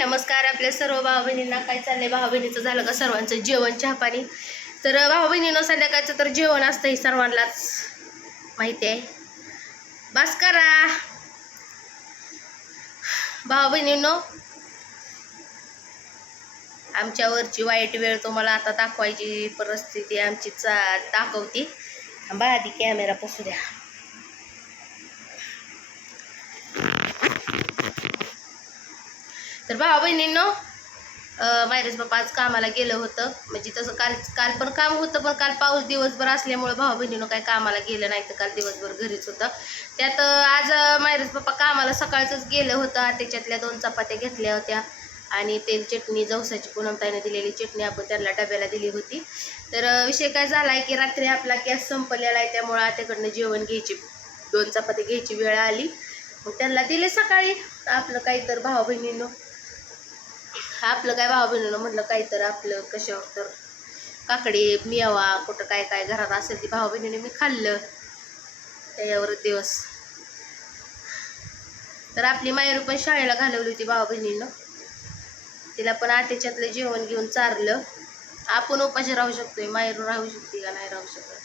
नमस्कार आपल्या सर्व भाऊ बहिणींना काय चाललंय? भाऊ बहिणीचं झालं का सर्वांचं जेवण चहापाणी तर भाऊ बहिणीनं संध्याकाळचं तर जेवण असतं हे सर्वांनाच. माहिती आहे. बस करा. भाऊ बहिणींनो आमच्यावरची वाईट वेळ तुम्हाला आता दाखवायची परिस्थिती आमची चा दाखवती. थांबा आधी कॅमेरा पसू द्या. तर भाऊ बहिणींनो मायरेज बाप्पा आज कामाला गेलं होतं. म्हणजे तसं काल काल पण काम होतं पण काल पाऊस दिवसभर असल्यामुळे भाऊ बहिणीनं काही कामाला गेलं नाही तर काल दिवसभर घरीच होतं. त्यात आज मायरेज बाप्पा कामाला सकाळचंच गेलं होतं. त्याच्यातल्या दोन चपात्या घेतल्या होत्या आणि तेल चटणी जवसाची पूनमताईने दिलेली चटणी आपण त्यांना डब्याला दिली होती. तर विषय काय झाला आहे की रात्री आपला गॅस संपलेला आहे त्यामुळं आत्याकडनं जेवण घ्यायची दोन चपाती घ्यायची वेळ आली. मग त्यांना दिले सकाळी. आपलं काही तर भाऊ बहिणीनं आपलं काय भाऊ बहिणीनं म्हटलं काय तर आपलं कशावर तर. काकडी मियावा कुठं काय काय घरात असेल ती भाऊ बहिणीने मी खाल्लं. त्याच्यावर दिवस. तर आपली मायरू पण शाळेला घालवली होती भाऊ बहिणीनं तिला पण आटेच्यातलं जेवण घेऊन चारलं. आपण उपाशी राहू शकतोय मायरू राहू शकते का नाही राहू शकत.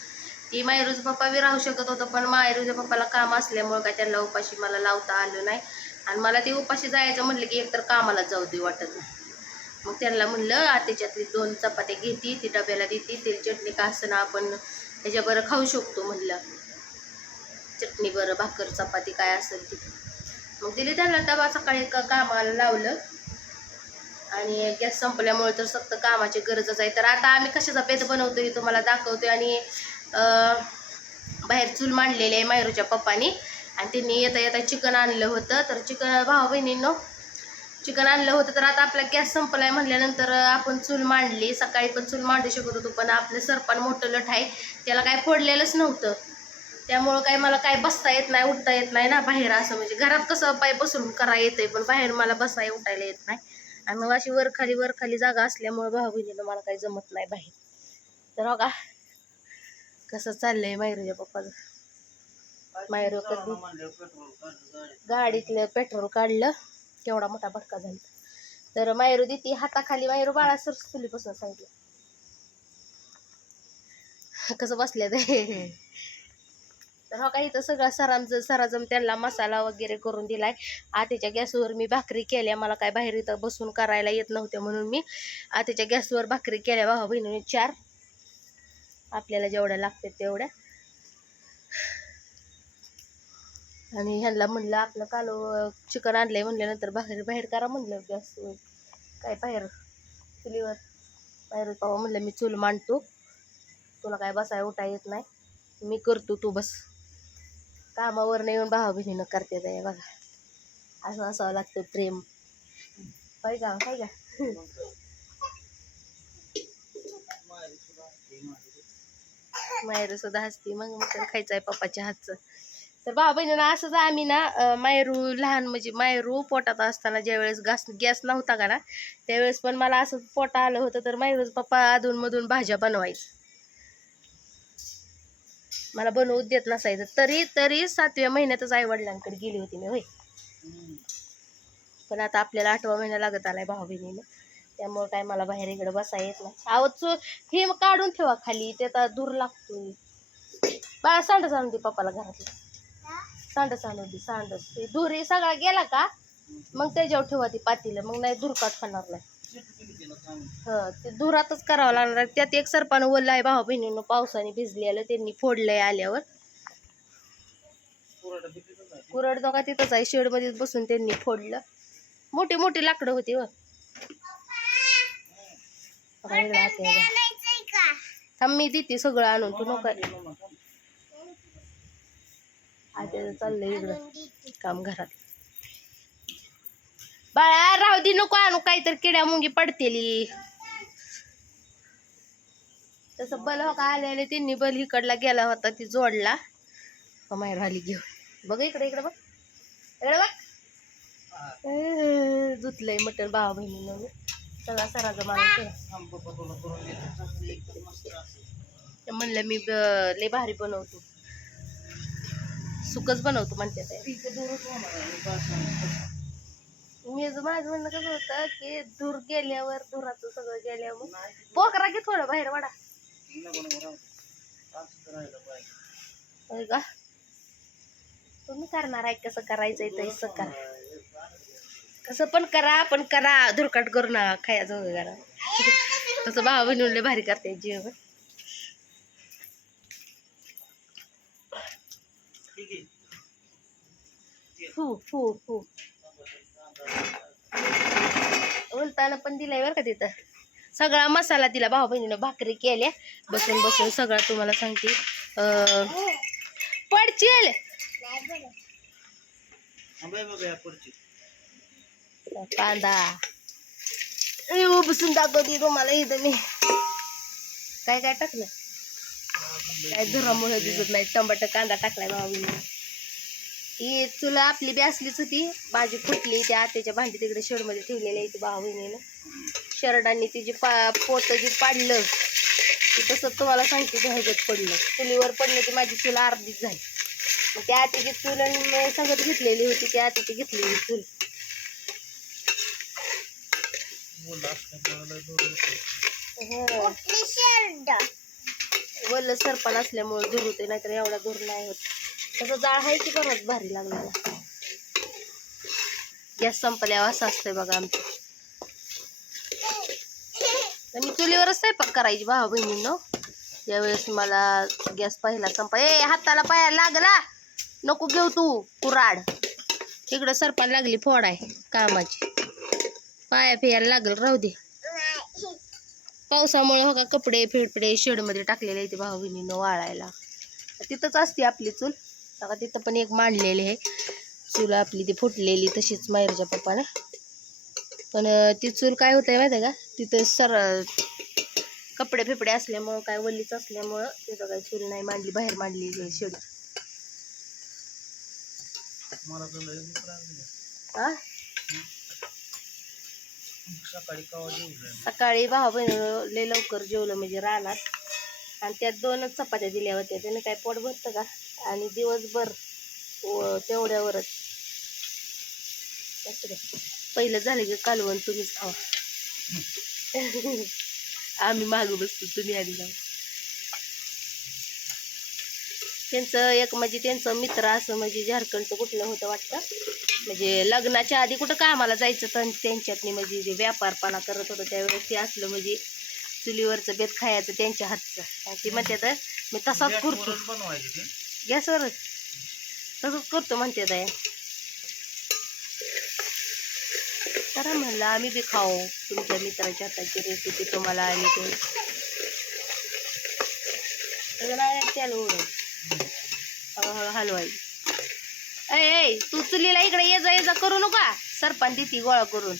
ती मायरूच पप्पा बी राहू शकत होतं पण मायरूच्या पप्पाला काम असल्यामुळं काय त्यांना उपाशी मला लावता आलं नाही. आणि मला ते उपाशी जायचं म्हणलं की एकतर कामाला जाऊ दे वाटत नाही. मग त्यांना म्हणलं आ त्याच्यातली दोन चपात्या घेते ती डब्याला देते तेल चटणी का असं आपण ह्याच्याबरं खाऊ शकतो म्हणलं. चटणी बरं भाकर चपाती काय असेल ती. मग दिली त्यांना डबा सकाळी एका कामाला लावलं. आणि गॅस संपल्यामुळे तर सक्त कामाची गरजच आहे. तर आता आम्ही कशाचा बेत बनवतोय तुम्हाला दाखवतोय. आणि बाहेर चूल मांडलेली आहे मायरूच्या पप्पानी. आणि त्यांनी येता येता चिकन आणलं होतं. तर चिकन भावा बहिणींनो चिकन आणलं होतं तर आता आपला गॅस संपलाय म्हटल्यानंतर आपण चूल मांडली. सकाळी पण चूल मांडू शकत होतो पण आपलं सरपान मोठं लठ आहे. त्याला काय फोडलेलंच नव्हतं. त्यामुळं काय मला काय बसता येत नाही उठता येत नाही ना बाहेर असं. म्हणजे घरात कसं पाय बसून करा येतंय पण बाहेर मला बसाय उठायला येत नाही. आणि मग अशी वरखाली वरखाली जागा असल्यामुळं भाऊ बहिणीला मला काही जमत नाही बाहेर. तर हो का कसं चाललंय मायरूच्या पप्पाचं. मायरू कधी? गाडीतलं पेट्रोल काढलं. केवढा मोठा भटका झाला. तर मायरू दिती हाताखाली मायरू बाळा सर चुलीपासून सांगितलं. कसं बसल्या ते. तर हो काही तर सगळं सरांज सराजम त्यांना मसाला वगैरे करून दिलाय. आतेच्या गॅसवर मी भाकरी केल्या मला काय बाहेर इथं बसून करायला येत नव्हत्या म्हणून मी आतेच्या गॅसवर भाकरी केल्या. भावा बहिणीने चार. आपल्याला जेवढ्या लागतात तेवढ्या. आणि ह्यांना म्हणलं आपलं काल चिकन आणलंय म्हणल्यानंतर बाहेर बाहेर करा म्हणलं गॅस काय बाहेर? चुलीवर. बाहेर पावा म्हणलं मी चूल मांडतो. तुला काय बसाय उठा येत नाही. मी करतो तू बस. कामावर नाही येऊन भावा बहिणीनं करते जाय बघा. असं असावं लागतं प्रेम. पाय का? पाय का? मायरू सुद्धा हसती. मग मग खायचं आहे पप्पाच्या हातचं. तर भाऊ बहिणींना असंच आम्ही ना मायरू लहान म्हणजे मायरू पोटात असताना ज्यावेळेस गॅस गॅस नव्हता का ना त्यावेळेस पण मला असं पोटा आलं होतं तर मायरूच पप्पा अधूनमधून भाज्या बनवायचं. मला बनवू देत नसायचं. तरी तरी सातव्या महिन्यातच आई वडिलांकडे गेली होती मी होय. पण आता आपल्याला आठवा महिना लागत आलाय भाऊ बहिणीनं त्यामुळं काय मला बाहेर इकडे बसा येत नाही. आवच हे काढून ठेवा खाली त्याचा दूर लागतोय. बाळा सांडा आणून दे पप्पाला घरातलं. सांडस आणून दे सांडस ते दूर हे सगळा गेला का मग त्याच्यावर ठेवा ती पातीला मग नाही दूर काढ खाणार नाही. हं ते धुरातच करावं लागणार. त्यात एक सरपानं ओलं आहे भाऊ बहिणीनं पावसाने भिजलेलं त्यांनी फोडलंय आल्यावर. कुरड दोघा तिथंच आहे शेडमध्ये बसून त्यांनी फोडलं. मोठी मोठी लाकडं होती व बघा. थांब मी देते सगळं आणून तू नको. आत्याचं चाललंय इकडं काम घरात. बाळा राहू दे नको आणू. काहीतरी किड्या मुंगी पडतेली. तसं बल हो का आले आले त्यांनी बल इकडला गेला होता ती जोडला. माहेर आली घेऊन बघ इकडे इकडे बघ. इकडे बघ. धुतलंय मटण भावा बहिणीनं मी. सगळा सराचा माणूस म्हणलं मी ब- लय भारी बनवतो. सुकच बनवतो म्हणते ते. मी माझं म्हणणं कसं होतं की धूर गेल्यावर धुराचं सगळं गेल्यावर पोकरा की थोडं बाहेर वाडा. होय का? तुम्ही करणार आहे कसं करायचंय तसं करा कसं पण करा पण करा. धुरकाट करू नका खायचं वगैरे. तसं भाव बनवले भारी करते जेवण. फू फू फू. उलताना पण दिलाय बरं का तिथं. सगळा मसाला दिला भाऊ बहिणीनं भाकरी केल्या. बसून बसून सगळा तुम्हाला सांगते. पडचेल. कांदा. बसून दाखवते तुम्हाला इथं मी. काय काय टाकलं? काय धुरामुळे दिसत नाही. टमाटर कांदा टाकलाय भाऊ ही चुला आपली बी असलीच होती. भाजी फुटली त्या आत्याच्या भांडी तिकडे शेडमध्ये ठेवलेली आहे ती भाऊ बहिणीनं शरडांनी तिची पा पोत जी पाडलं ती तसं तुम्हाला सांगते ते ह्याच्यात पडलं. चुलीवर पडलं ती माझी चुला अर्धीच झाली. मग त्या आतीची चूल मी सगळं घेतलेली होती त्या आतीची घेतलेली चूल. हो. वल्ल सरपण असल्यामुळे दूर होते नाहीतर एवढा दूर नाही होत. तसं जाळ आहे की बरंच भारी लागलेला गॅस संपल्यावर असं असतंय बघा आमचं. तर मी चुलीवरच स्वयंपाक करायची भावा बहिणींनो. यावेळेस मला गॅस पहिला संपा ए हाताला पायाला लागला. नको घेऊ तू कुराड इकडं सरपाला लागली फोड आहे कामाची. पाया फियाला लागल राहू दे. पावसामुळे हो का कपडे फिडपडे शेडमध्ये टाकलेले आहेत ते भाऊ बहिणीनं वाळायला. तिथंच असते आपली चूल. बघा तिथं पण एक मांडलेली आहे. चूल आपली ती फुटलेली तशीच माहेरच्या पप्पानं पण ती चूल काय होतंय माहिती आहे का? तिथं सर कपडे फिपडे असल्यामुळं काय वल्लीच असल्यामुळं तिथं काय चूल नाही मांडली बाहेर मांडली शेड हा सकाळी भाऊ बहिणी लवकर जेवलं म्हणजे रानात. आणि त्यात दोनच चपात्या दिल्या होत्या. त्याने काय पोट भरतं का? आणि दिवसभर तेवढ्यावरच. पहिलं झालं की कालवण तुम्हीच खावा. आम्ही मागं बसतो तुम्ही आधी जाऊ त्यांचं एक म्हणजे त्यांचं मित्र असं म्हणजे झारखंडचं कुठलं होतं वाटतं? म्हणजे लग्नाच्या आधी कुठं कामाला जायचं तर त्यांच्यातनी म्हणजे जे व्यापारपणा करत होतं त्यावेळेस ते असलं म्हणजे चुलीवरचं बेत खायचं त्यांच्या हातचं. ते म्हणतात मी तसाच करतो. गॅसवरच. तसंच करतो म्हणते दया. करा म्हणलं आम्ही बी खाऊ. तुमच्या मित्राच्या हाताची रेसिपी तुम्हाला आली ते त्याला ओढ ऐ ऐ तू चुलीला इकडे ये जा ये जा करू नका. सरपण देती गोळा करून.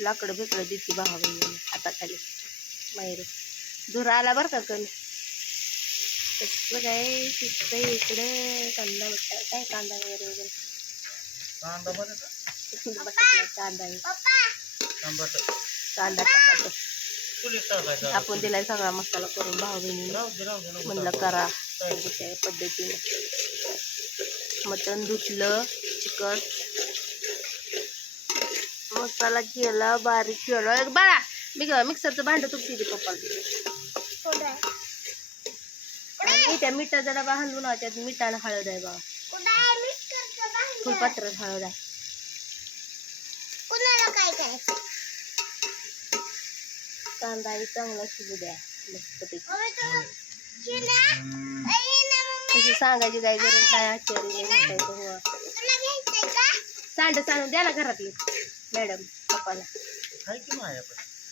लाकडं बिकडं देती भावा बहिणीने हाताखाली. माहेर धुर आला बरं का कमी कसलं काय? शिस्त इकडे. कांदा बटा काय कांदा वगैरे वगैरे? बटाटा कांदा आहे. कांदा टमाटर आपण दिलाय सगळा मसाला करून भाऊ बहिणीने. म्हणलं करा. त्या पद्धतीने. मटण धुतलं चिकन. मसाला केला बारीक केला. एक बाळा! मी मिक्सरचं भांड तुटती ते पप्पा आणि त्या मिठाचा डबा हलवून त्यात मिठानं हळद आहे बा. फुलपात्रात हळद आहे. कांदा आणि चांगला शिजू द्या मस्तपैकी सांगायची काय गरज नाही आश्चर्य हो सांड सांडून द्या ना घरातली मॅडम पप्पाला.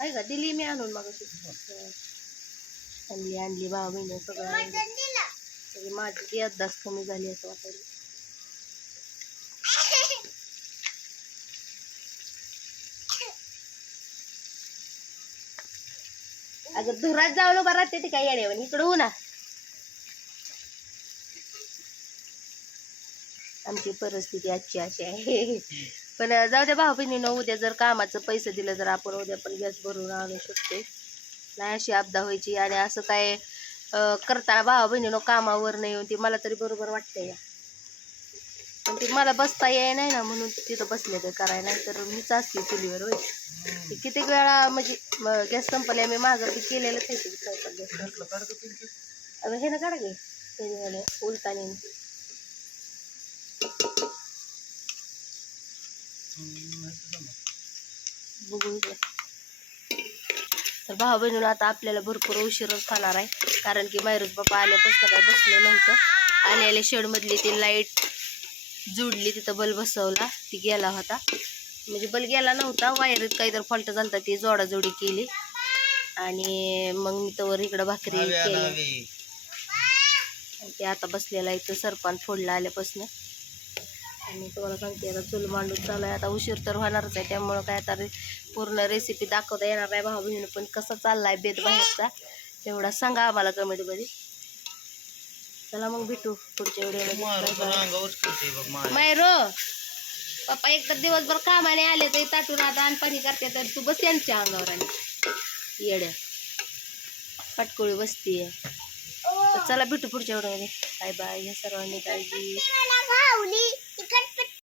आहे का? दिली मी आणून मग आणली आणली भाऊ बहिणी सगळं माझी ती अद्दास कमी झाली असं वाटायला. अगं धुरात जावलो बरा ते काय येड्यावर इकडं हो ना आमची परिस्थिती आजची अशी आहे. पण जाऊ द्या भाऊ बहिणीनं उद्या जर कामाचं पैसे दिलं तर आपण उद्या पण गॅस भरून आणू शकतो नाही अशी आपदा व्हायची आणि असं काय करताना भावा बहिणीनं कामावर नाही येऊन ते मला तरी बरोबर वाटतंय. या पण ते मला बसता याय नाही ना म्हणून तिथं बसले तर करायला नाही तर मीच असते चुलीवर होय. ते किती वेळा म्हणजे गॅस संपल्या मी मागं बी केलेलंच आहे ते गॅस अगं हे ना काढा गे. उलताने बघू इकडे तर भाऊ बहिणीला आता आपल्याला भरपूर उशीरच खाणार आहे. कारण की मायरूज बाप्पा आल्यापासून काय बसलं नव्हतं. आले आले शेडमधली ती लाइट जुडली तिथं बल्ब बसवला ती गेला होता. म्हणजे बल्ब गेला नव्हता वायरीत काहीतरी फॉल्ट झालता ती जोडाजोडी केली. आणि मग मी तर इकडं भाकरी केली. ते आता बसलेला आहे तो सरपान फोडला आल्यापासून. आणि तुम्हाला सांगते आता चूल मांडून चालू आहे. आता उशीर तर होणारच आहे त्यामुळं काय आता पूर्ण रेसिपी दाखवता येणार नाही भाऊ बहिणी पण कसा चाललाय बेत बाहेरचा तेवढा सांगा आम्हाला कमेंटमध्ये चला मग भेटू पुढच्या व्हिडिओमध्ये. मायरो पप्पा एक तर दिवसभर कामाने आले तर ताटून आता आणि पाणी करते तर तू बस त्यांच्या अंगावर आणि येड्या पटकोळी बसतीये. चला भेटू पुढच्या व्हिडिओमध्ये. बाय बाय ह्या सर्वांनी काळजी.